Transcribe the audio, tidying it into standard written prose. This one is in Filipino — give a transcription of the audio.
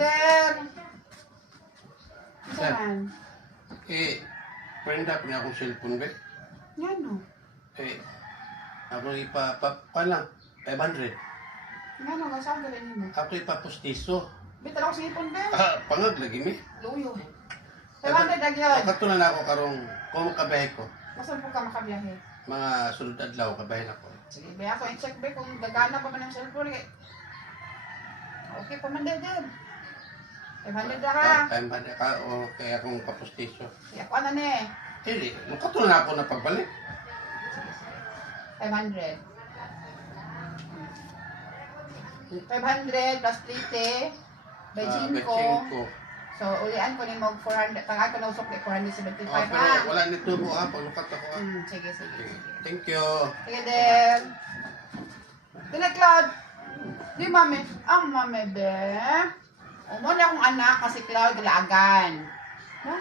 Evander! Isa Sir. man. Friend up niya akong cellphone ba? Yan no. Ako lang, 500. Yan no, kasama ka rin mo. Ako ipapustiso. Bitan ako sa ipon ba? Pangag lagi mi. Luyo. 500 lagi yun. Nakatunan ako karong kung kabahe ko. Masan po ka makabiyahe? Mga sunod adlaw kabahe na ko. Sige, ba ako i-check ba kung gagana pa man ang cellphone. Okay pa man din. 500 na ha. 500 ka o kaya akong papustiso. Sige, ako ano na eh. Hindi, nakatunan ako na pagbalik. 500. 500 plus 30 by 5. Ko. So, ulian ko ni mo 400. Tangay ko na usok ni 475 Pero ha. wala nito mo paglukat ako ha. Sige, sige, Okay. sige. Thank you. Sige, Dem. Dili, Cloud. Di, mami. Ang mami, be. Umuna akong anak kasi Cloud, galagan. Ha?